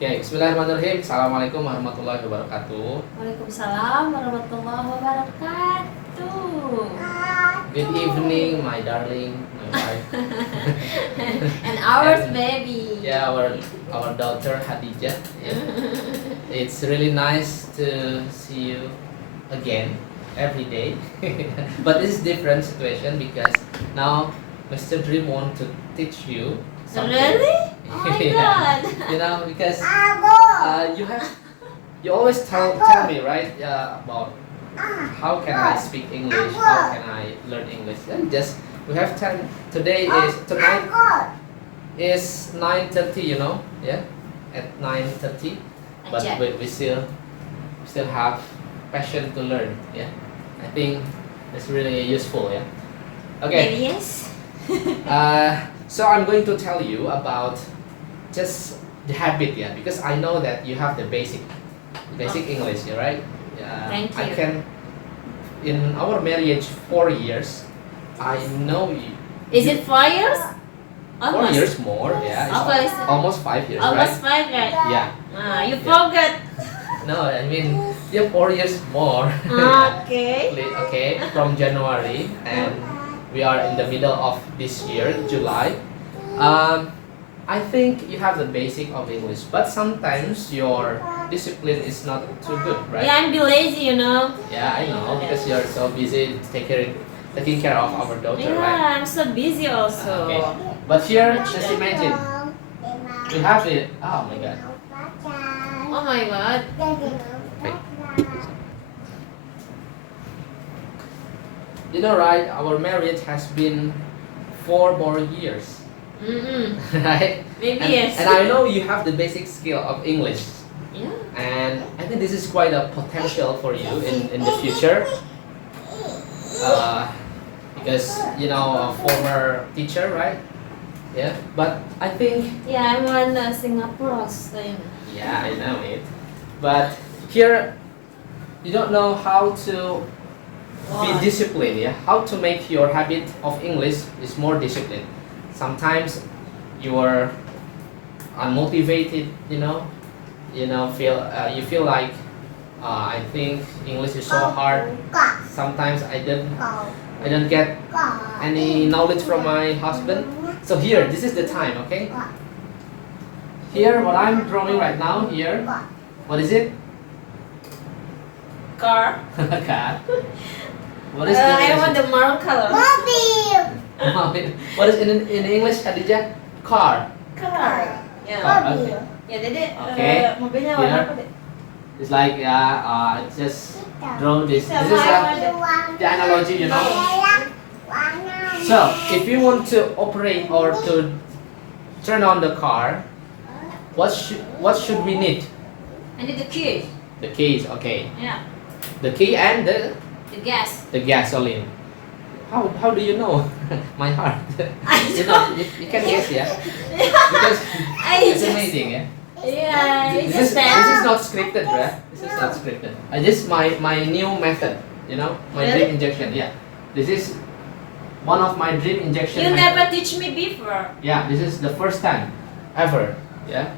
Oke, bismillahirrahmanirrahim. Assalamualaikum warahmatullahi wabarakatuh. Waalaikumsalam warahmatullahi wabarakatuh. Good evening, my darling, my wife. And ours, And, baby. Yeah, our daughter Hadijah. Yeah. It's really nice to see you again every day. But this is different situation because now Mr. Dream want to teach you something. Really? Oh my Yeah. god. You know, because you always tell me, right, about how can I speak English, how can I learn English. And just we have time. Tonight is 9:30, you know, yeah, at 9:30. But Ajak. we still have passion to learn, yeah. I think it's really useful, yeah. Okay. Maybe yes. So I'm going to tell you about just the habit, yeah, because I know that you have the basic English, yeah, right? Thank I you. can, in our marriage 4 years, I know you. Is it 4 years? 4 years more? Yeah, it's Almost. almost 5 years, Almost right? 5, right? Yeah. You forgot. No, I mean, yeah, 4 years more. Okay. Okay, from January, and we are in the middle of this year, July. I think you have the basic of English, but sometimes your discipline is not too good, right? Yeah, I'm be lazy, you know. Yeah, I know, because you're so busy taking care of our daughter, Yeah, right? I'm so busy also. Okay. But here, just imagine, we have it. Oh my God. Oh my god. You know, right? Our marriage has been 4 more years, right? Maybe And, yes. and I know you have the basic skill of English, Yeah. and I think this is quite a potential for you in the future. Because you know, a former teacher, right? Yeah. But I think, Yeah, I'm on Singapore also, you know. yeah, I know it. But here, you don't know how to be Why? disciplined, yeah, how to make your habit of English is more disciplined. Sometimes you are unmotivated, you feel like, I think English is so hard. Sometimes I don't get any knowledge from my husband. So here, this is the time, okay? Here, what I'm drawing right now here, what is it? Car. Cat. What is I want the maroon color. What is in English, Khadijah? Car. Car. Yeah. Okay. Ya, Dede. Okay. Mobilnya warna Here. apa, Dek? It's like, just draw this. This is the analogy, you know. So if you want to operate or to turn on the car, what should we need? I need the key. The keys, okay. Yeah. The key and The gas. the gasoline. How do you know my heart? I You can guess, yeah. Because I it's just- amazing, yeah. Yeah, it's This just is not scripted, bruh. This is not scripted. This is my new method, you know, my Really? drip injection. Yeah, this is one of my drip injection. You method. never teach me before. Yeah, this is the first time ever. Yeah,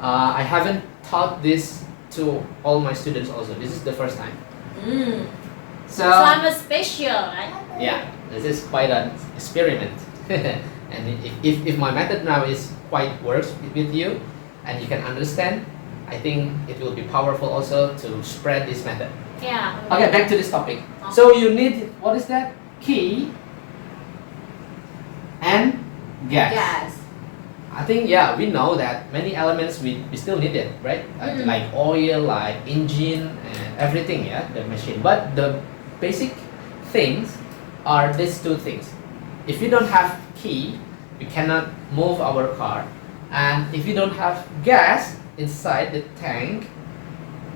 I haven't taught this to all my students. Also, this is the first time. So I'm a special, right? Yeah, this is quite an experiment. And if my method now is quite works with you, and you can understand, I think it will be powerful also to spread this method. Yeah. Okay, back to this topic. So you need, what is that? Key and gas. Gas. I think, yeah, we know that many elements we still need it, right? Like oil, like engine, and everything, yeah, the machine. But the basic things are these two things. If you don't have key, you cannot move our car. And if you don't have gas inside the tank,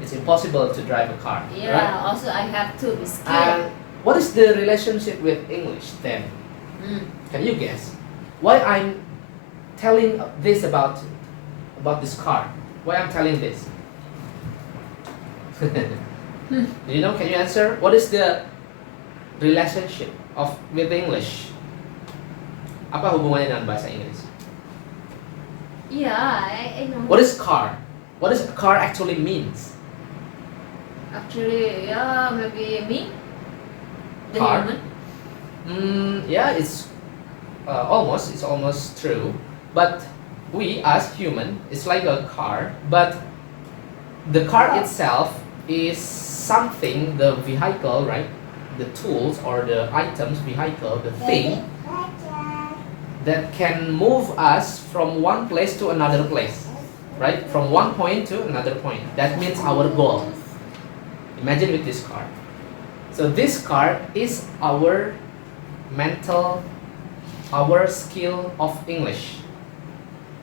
it's impossible to drive a car, Yeah. right? Also, I have to be skilled. And what is the relationship with English then? Can you guess? Why I'm telling this about this car? Why I'm telling this? Do you know? Can you answer? What is the relationship with English? Apa hubungannya dengan bahasa Inggris? Yeah, I know. What is car? What does car actually means? Actually, yeah, maybe me. The Car? human. Yeah, it's almost true. But we as human, it's like a car, but the car itself is something, the vehicle, right? The tools or the items, vehicle, the thing that can move us from one place to another place, right? From one point to another point. That means our goal. Imagine with this car. So this car is our mental, our skill of English.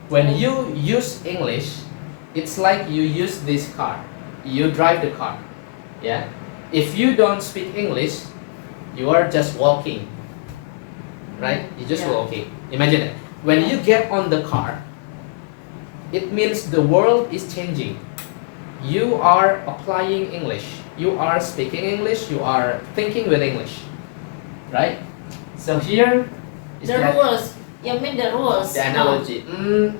When you use English, it's like you use this car. You drive the car. Yeah? If you don't speak English, you are just walking. Right? You're just Yeah. walking. Imagine it. When you get on the car, it means the world is changing. You are applying English. You are speaking English. You are thinking with English. Right? So here is The that rules. You mean the rules? the analogy.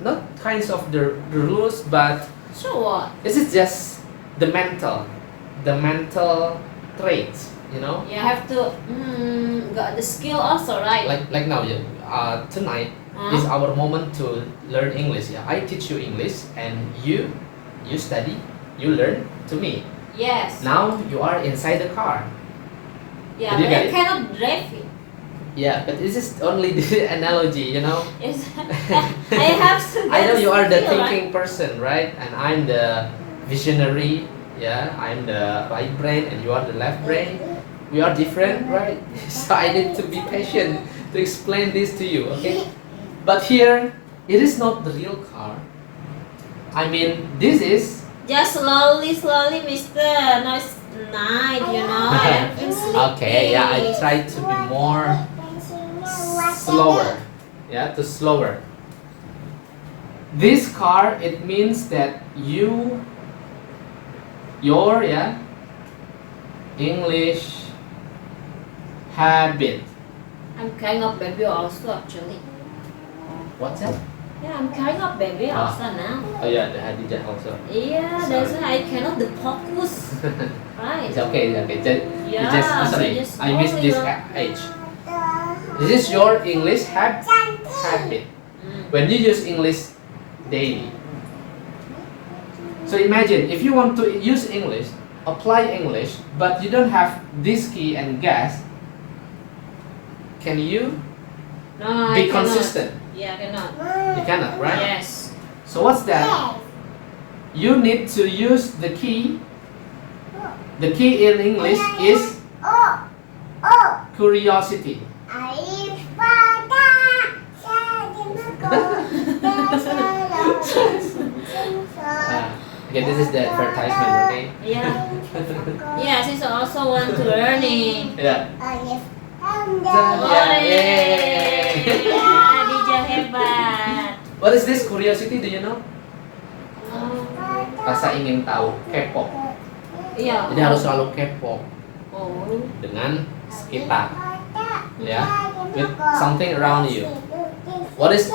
Not kinds of the rules, but No. So what? this is just the mental traits. You know, You have to got the skill also, right? like now, yeah. Tonight is our moment to learn English. Yeah, I teach you English, and you study, you learn to me. Yes. Now you are inside the car. Yeah, Did you but get I it? cannot drive it. Yeah, but this is only the analogy. You know. Yes. I have to get I know you are the skill, right? thinking person, right? And I'm the visionary. Yeah, I'm the right brain, and you are the left brain. We are different, right? So I need to be patient to explain this to you, okay? But here, it is not the real car. I mean, this is Just slowly, mister. No, it's night, you know. I have been sleeping. okay. Yeah, I try to be more slower. Yeah, to slower. This car, it means that your English habit. I'm carrying up baby also, actually. What's that? Yeah, I'm carrying up baby Ah. also now. Oh yeah, the Hadijah also. Yeah, that's why I cannot focus. Right. It's okay, it's okay. You Yeah, just, so sorry, just I missed this slowly. age. This is your English habit. When you use English daily. So imagine if you want to use English, apply English, but you don't have this key and gas. Can you No, be I cannot. consistent? Yeah, I cannot. You cannot, right? Yes. So what's that? You need to use the key. The key in English is curiosity. Okay, this is the advertisement, okay? Yeah. Yes, I also want to learn it. Yeah. Boleh. Yay. Adija hebat. What is this curiosity? Do you know? Oh, Rasa ingin tahu, kepo. iya. Jadi harus selalu kepo Oh. dengan sekitar, ya, with something around you. What is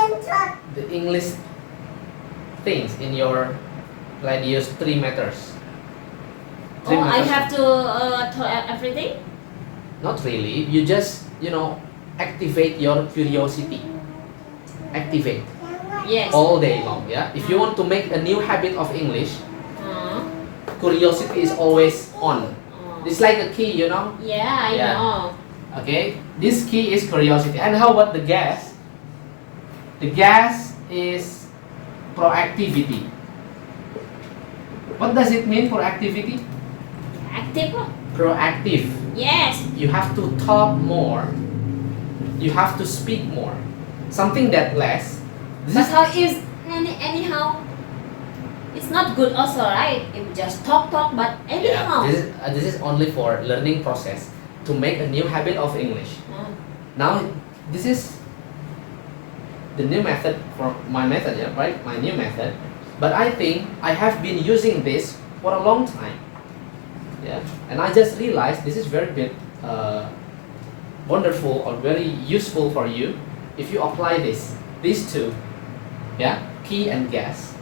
the English things in your radius 3 meters? 3 Oh, I meters. have to everything. Not really. You just, activate your curiosity. Activate Yes. all day long. Yeah. If you want to make a new habit of English, curiosity is always on. Oh. It's like a key, Yeah, I Yeah. know. Okay. This key is curiosity. And how about the gas? The gas is proactivity. What does it mean, proactivity? Active. Oh. Proactive. Yes. You have to talk more. You have to speak more. Something that less. But how is anyhow? It's not good also, right? If just talk, but anyhow. This is only for learning process to make a new habit of English. Now this is the new method for my method, yeah, right? My new method. But I think I have been using this for a long time. Yeah, and I just realized this is very wonderful or very useful for you if you apply these two, yeah, key and gas.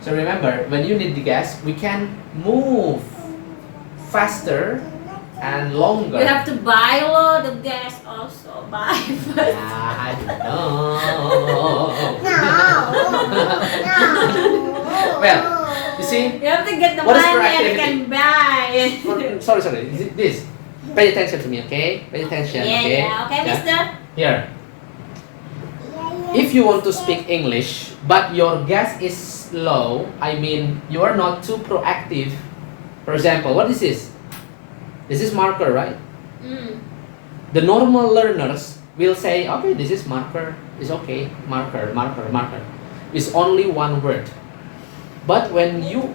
So remember, when you need the gas, we can move faster and longer. You have to buy a lot of gas also. Buy first. I know. Well, you see, You have to get the What is money and proactivity? can buy. sorry. This. Pay attention to me, okay? Pay attention, Yeah, okay? yeah. Okay, Yeah. mister. Here. If you want to speak English, but your gas is low, I mean, you are not too proactive. For example, what is this? This is marker, right? Mm. The normal learners will say, okay, this is marker. It's okay. Marker. It's only one word. But when you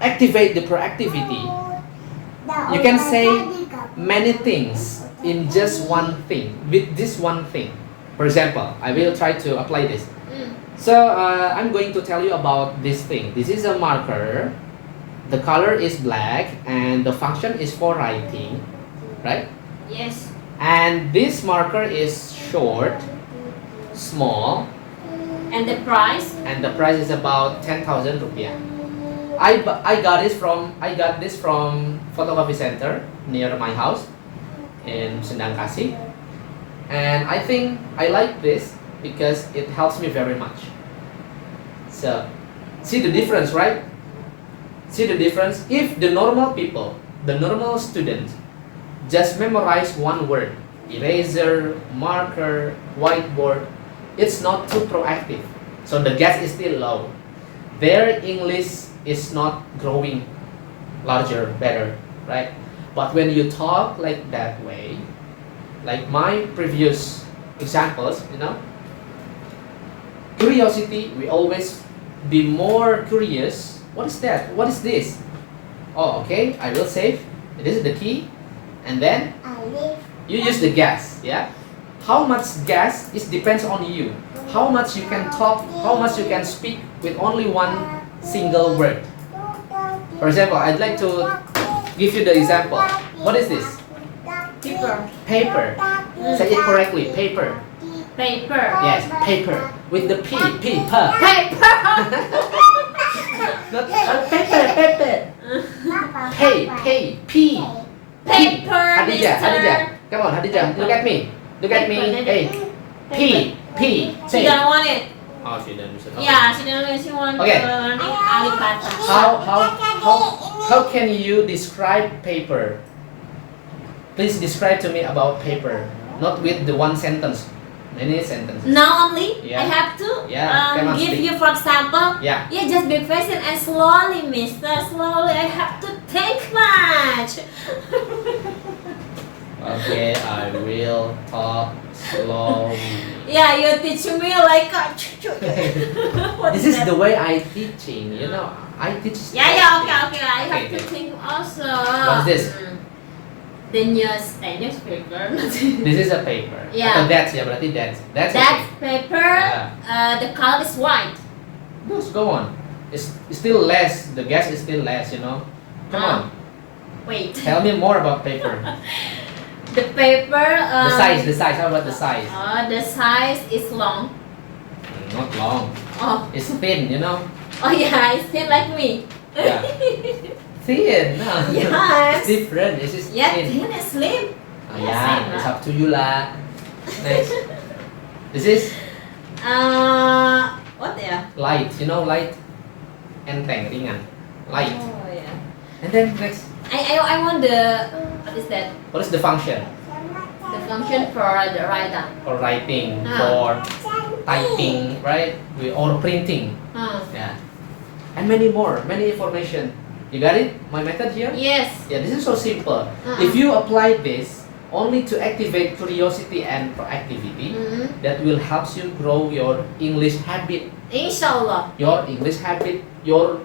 activate the proactivity, you can say many things in just one thing, with this one thing. For example, I will try to apply this. Mm. So I'm going to tell you about this thing. This is a marker. The color is black and the function is for writing, right? Yes. And this marker is short, small, And the price? and the price is about 10,000 rupiah. I got this from photocopy center near my house in Sendang Kasih, and I think I like this because it helps me very much. So, see the difference, right? See the difference? If the normal people, the normal student, just memorize one word, eraser, marker, whiteboard, it's not too proactive. So the gas is still low. Their English is not growing larger, better, right? But when you talk like that way, like my previous examples, curiosity, we always be more curious. What is that? What is this? Oh, okay, I will save. This is the key. And then you use the gas, yeah? How much gas, it depends on you. How much you can talk, how much you can speak with only one single word. For example, I'd like to give you the example. What is this? Paper. Paper. Say it correctly, paper. Paper. Yes, paper. With the P, paper. Paper. Not paper. P. Paper, Hadijah. Come on, Hadijah. Look at me. Hey. P. She Say. don't want it. Oh, she doesn't. Okay. Yeah, she don't want. She want Okay. learning Alipata. How can you describe paper? Please describe to me about paper. Not with the one sentence. Many sentences. Now only Yeah. I have to Yeah, come on, give speak. you for example. Yeah. Yeah, just be patient and slowly, mister. Slowly. I have to think much. Okay, I will talk slowly. Yeah, you teach me like what This is that? the way I teaching, I teach. Yeah, okay. I have to Okay. think also. What's this? The newspaper. This is a paper. Yeah. Atau that's ya, berarti that's. That's That okay. paper, the color is white. Just go on. It's still less. The gas is still less. Come on. Wait. Tell me more about paper. The paper. The size. How about the size? The size is long. Not long. Oh, It's thin. oh yeah, it's thin like me. Yeah. Thin. No. Yes. It's different. This is Yeah, thin. thin and slim. Oh, Yeah, yeah. same, It's right? up to you lah. Next. This is What yeah? light. Light. Enteng, ringan. Light. Oh yeah. And then next. I want the what is that? What is the function? The function for the writer. For writing, Ah. for typing, right? Or printing. Yeah. And many more, many information. You got it? My method here? Yes. Yeah, this is so simple. Uh-uh. If you apply this only to activate curiosity and proactivity, that will help you grow your English habit. Inshallah. Your English habit, your,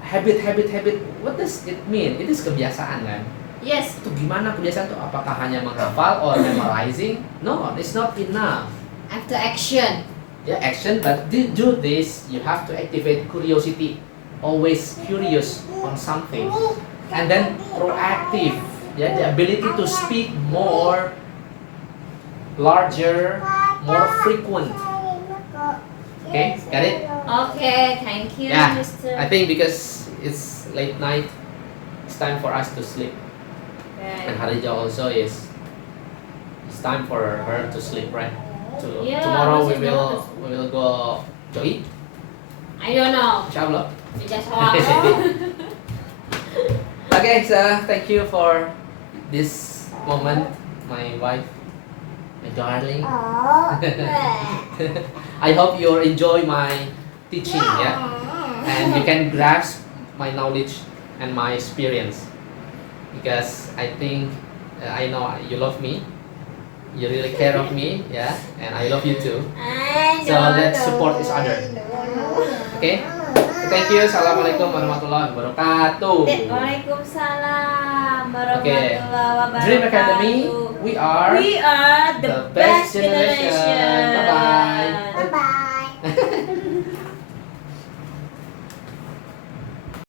habit. What does it mean? It is kebiasaan kan? Yes. Itu gimana kebiasaan tuh? Apakah hanya menghafal or memorizing? No, it's not enough. After action. Yeah, action, but do this, you have to activate curiosity. Always curious on something. And then proactive. Yeah, the ability to speak more, larger, more frequent. Okay, got it? Okay, thank you, Yeah, Mr. I think because it's late night, it's time for us to sleep. And Right. Harija also is. It's time for her to sleep, right? Yeah, Tomorrow what's his we will go to eat. I don't know. Inshallah. We just walk. Okay, so thank you for this moment, my wife, my darling. I hope you enjoy my teaching, yeah, and you can grasp my knowledge and my experience because I think I know you love me, you really care of me, yeah, and I love you too. So let's support each other. Okay? Thank you. Assalamualaikum warahmatullahi wabarakatuh. Waalaikumsalam Okay. warahmatullahi wabarakatuh. Dream Academy, we are We are the best generation